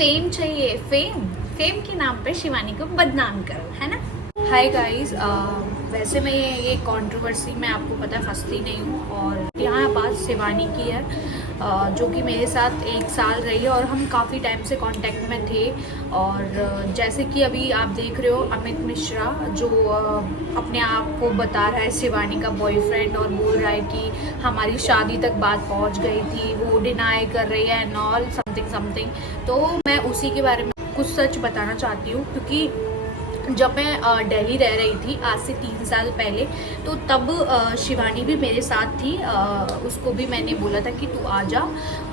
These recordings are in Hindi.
फेम चाहिए, फेम फेम के नाम पे शिवानी को बदनाम करो, है ना। हाय गाइस, वैसे मैं ये कंट्रोवर्सी में आपको पता है फंसती नहीं हूँ। और यहाँ बात शिवानी की है, जो कि मेरे साथ 1 साल रही है और हम काफ़ी टाइम से कांटेक्ट में थे। और जैसे कि अभी आप देख रहे हो अमित मिश्रा जो अपने आप को बता रहा है शिवानी का बॉयफ्रेंड और बोल रहा है कि हमारी शादी तक बात पहुँच गई थी, वो डिनाई कर रही है एंड ऑल समथिंग समथिंग। तो मैं उसी के बारे में कुछ सच बताना चाहती हूँ, क्योंकि जब मैं दिल्ली रह रही थी आज से 3 साल पहले, तो तब शिवानी भी मेरे साथ थी। उसको भी मैंने बोला था कि तू आ जा,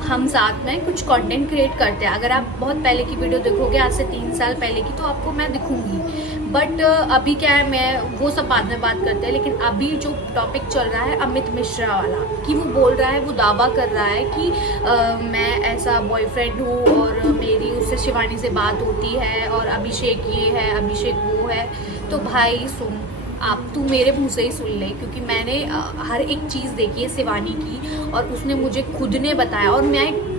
हम साथ में कुछ कंटेंट क्रिएट करते हैं। अगर आप बहुत पहले की वीडियो देखोगे आज से 3 साल पहले की, तो आपको मैं दिखूंगी। बट अभी क्या है, मैं वो सब बाद में बात करते हैं। लेकिन अभी जो टॉपिक चल रहा है अमित मिश्रा वाला, कि वो बोल रहा है, वो दावा कर रहा है कि मैं ऐसा बॉयफ्रेंड हूँ और मेरी उससे शिवानी से बात होती है और अभिषेक ये है, अभिषेक वो है। तो भाई सुन, आप तू मेरे मुंह से ही सुन ले, क्योंकि मैंने हर एक चीज़ देखी है शिवानी की और उसने मुझे खुद ने बताया। और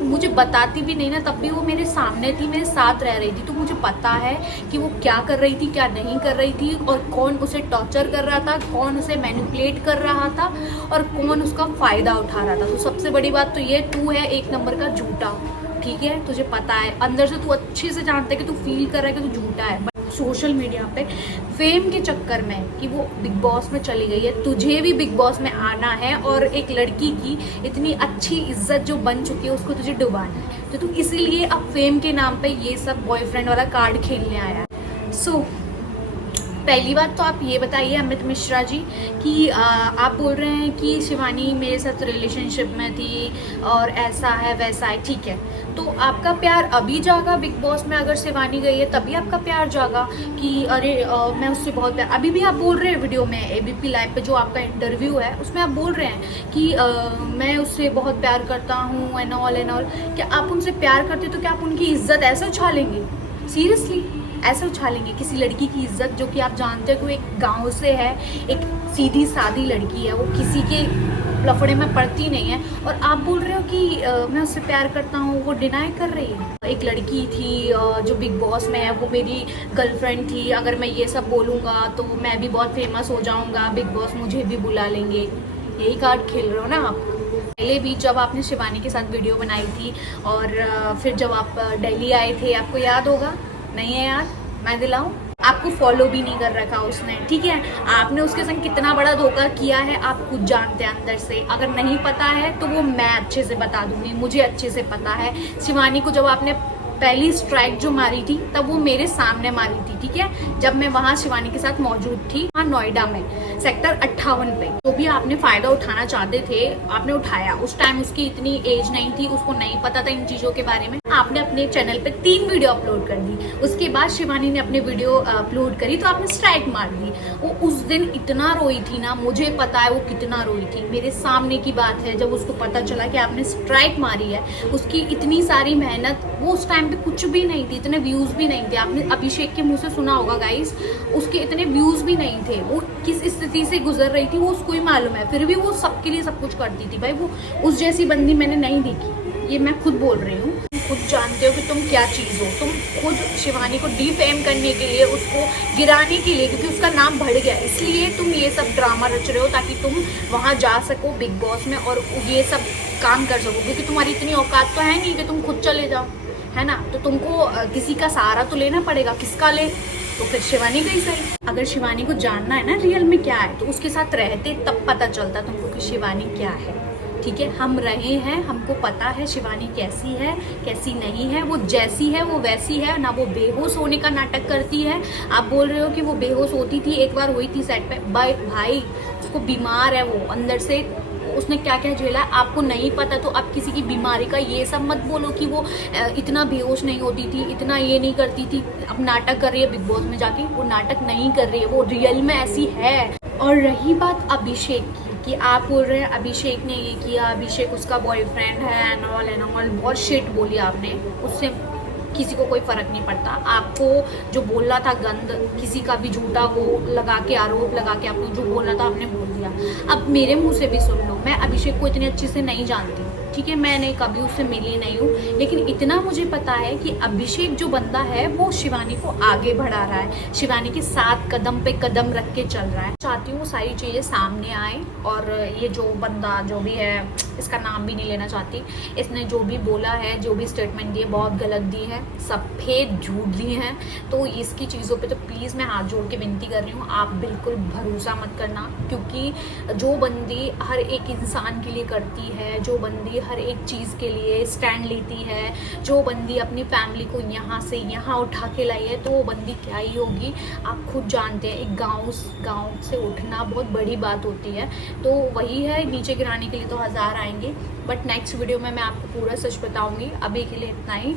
मुझे बताती भी नहीं ना, तब भी वो मेरे सामने थी, मेरे साथ रह रही थी, तो मुझे पता है कि वो क्या कर रही थी, क्या नहीं कर रही थी, और कौन उसे टॉर्चर कर रहा था, कौन उसे मैनिपुलेट कर रहा था और कौन उसका फ़ायदा उठा रहा था। तो सबसे बड़ी बात तो ये, तू है 1 नंबर का झूठा, ठीक है। तुझे पता है, अंदर से तू अच्छे से जानता है कि तू फील कर रहा है कि तू झूठा है। बट सोशल मीडिया पे फेम के चक्कर में कि वो बिग बॉस में चली गई है, तुझे भी बिग बॉस में आना है और एक लड़की की इतनी अच्छी इज्जत जो बन चुकी है उसको तुझे डुबाना है। तो तू इसीलिए अब फेम के नाम पे ये सब बॉयफ्रेंड वाला कार्ड खेलने आया है। सो पहली बात तो आप ये बताइए अमित मिश्रा जी कि आप बोल रहे हैं कि शिवानी मेरे साथ रिलेशनशिप में थी और ऐसा है वैसा है, ठीक है। तो आपका प्यार अभी जागा बिग बॉस में, अगर शिवानी गई है तभी आपका प्यार जागा कि अरे मैं उससे बहुत प्यार। अभी भी आप बोल रहे हैं वीडियो में, एबीपी लाइव पे जो आपका इंटरव्यू है उसमें आप बोल रहे हैं कि मैं उससे बहुत प्यार करता हूँ एंड ऑल एंड ऑल। क्या आप उनसे प्यार करते तो क्या आप उनकी इज्जत ऐसे उछालेंगे? सीरियसली ऐसे उछालेंगे किसी लड़की की इज्जत जो कि आप जानते हो कि वो एक गांव से है, एक सीधी सादी लड़की है, वो किसी के लफड़े में पड़ती नहीं है, और आप बोल रहे हो कि मैं उससे प्यार करता हूँ, वो डिनाई कर रही है। एक लड़की थी जो बिग बॉस में है, वो मेरी गर्लफ्रेंड थी, अगर मैं ये सब बोलूँगा तो मैं भी बहुत फेमस हो जाऊँगा, बिग बॉस मुझे भी बुला लेंगे। यही कार्ड खेल रहे हो ना आप। पहले भी जब आपने शिवानी के साथ वीडियो बनाई थी और फिर जब आप दिल्ली आए थे, आपको याद होगा, नहीं है यार, मैं दिलाऊं, आपको फॉलो भी नहीं कर रखा उसने, ठीक है। आपने उसके संग कितना बड़ा धोखा किया है आप खुद जानते हैं अंदर से। अगर नहीं पता है तो वो मैं अच्छे से बता दूंगी, मुझे अच्छे से पता है। शिवानी को जब आपने पहली स्ट्राइक जो मारी थी तब वो मेरे सामने मारी थी, ठीक है, जब मैं वहाँ शिवानी के साथ मौजूद थी, वहाँ नोएडा में सेक्टर 58 पे। जो भी आपने फायदा उठाना चाहते थे आपने उठाया। उस टाइम उसकी इतनी एज नहीं थी, उसको नहीं पता था इन चीजों के बारे में। आपने अपने चैनल पे 3 वीडियो अपलोड कर दी, उसके बाद शिवानी ने अपनी वीडियो अपलोड करी तो आपने स्ट्राइक मार दी। वो उस दिन इतना रोई थी ना, मुझे पता है वो कितना रोई थी। मेरे सामने की बात है, जब उसको पता चला कि आपने स्ट्राइक मारी है, उसकी इतनी सारी मेहनत, वो उस टाइम पे कुछ भी नहीं थी, इतने व्यूज भी नहीं थे। आपने अभिषेक के मुंह से सुना होगा गाइस, उसके इतने व्यूज भी नहीं थे। वो किस स्थिति से गुजर रही थी वो उसको ही मालूम है, फिर भी वो सबके लिए सब कुछ करती थी। भाई वो उस जैसी बंदी मैंने नहीं देखी, ये मैं खुद बोल रही हूँ। खुद जानते हो कि तुम क्या चीज़ हो। तुम खुद शिवानी को डिफेम करने के लिए, उसको गिराने के लिए, क्योंकि उसका नाम बढ़ गया, इसलिए तुम ये सब ड्रामा रच रहे हो ताकि तुम वहाँ जा सको बिग बॉस में और ये सब काम कर सको। क्योंकि तुम्हारी इतनी औकात तो है नहीं कि तुम खुद चले जाओ, है ना। तो तुमको किसी का सहारा तो लेना पड़ेगा। किसका ले? तो फिर शिवानी का ही सही। अगर शिवानी को जानना है ना रियल में क्या है, तो उसके साथ रहते तब पता चलता तुमको कि शिवानी क्या है, ठीक है। हम रहे हैं, हमको पता है शिवानी कैसी है कैसी नहीं है। वो जैसी है वो वैसी है ना, वो बेहोश होने का नाटक करती है। आप बोल रहे हो कि वो बेहोश होती थी, एक बार हुई थी सेट पे। भाई उसको बीमार है वो अंदर से, उसने क्या क्या झेला है आपको नहीं पता। तो आप किसी की बीमारी का ये सब मत बोलो कि वो इतना बेहोश नहीं होती थी, इतना ये नहीं करती थी। अब नाटक कर रही है बिग बॉस में जाके, वो नाटक नहीं कर रही है, वो रियल में ऐसी है। और रही बात अभिषेक की, कि आप बोल रहे हैं अभिषेक ने ये किया, अभिषेक उसका बॉयफ्रेंड है एंड ऑल, बहुत शिट बोली आपने। उससे किसी को कोई फर्क नहीं पड़ता। आपको जो बोलना था गंद, किसी का भी झूठा वो लगा के, आरोप लगा के आपको जो बोलना था आपने बोल दिया। अब मेरे मुंह से भी सुन लो, मैं अभिषेक को इतनी अच्छे से नहीं जानती, ठीक है, मैंने कभी उससे मिली नहीं हूँ, लेकिन इतना मुझे पता है कि अभिषेक जो बंदा है वो शिवानी को आगे बढ़ा रहा है, शिवानी के साथ कदम पे कदम रख के चल रहा है। चाहती हूँ वो सारी चीज़ें सामने आए और ये जो बंदा जो भी है, इसका नाम भी नहीं लेना चाहती, इसने जो भी बोला है, जो भी स्टेटमेंट दी है, बहुत गलत दी है, सफ़ेद झूठ दी है। तो इसकी चीज़ों पे तो प्लीज़ मैं हाथ जोड़ के विनती कर रही हूँ, आप बिल्कुल भरोसा मत करना, क्योंकि जो बंदी हर एक इंसान के लिए करती है, जो बंदी हर एक चीज़ के लिए स्टैंड लेती है, जो बंदी अपनी फैमिली को यहाँ से यहाँ उठा के लाई है, तो वो बंदी क्या ही होगी आप खुद जानते हैं। एक गाँव से उठना बहुत बड़ी बात होती है, तो वही है, नीचे गिराने के लिए तो हज़ार आएंगे, बट नेक्स्ट वीडियो में मैं आपको पूरा सच बताऊंगी। अभी के लिए इतना ही।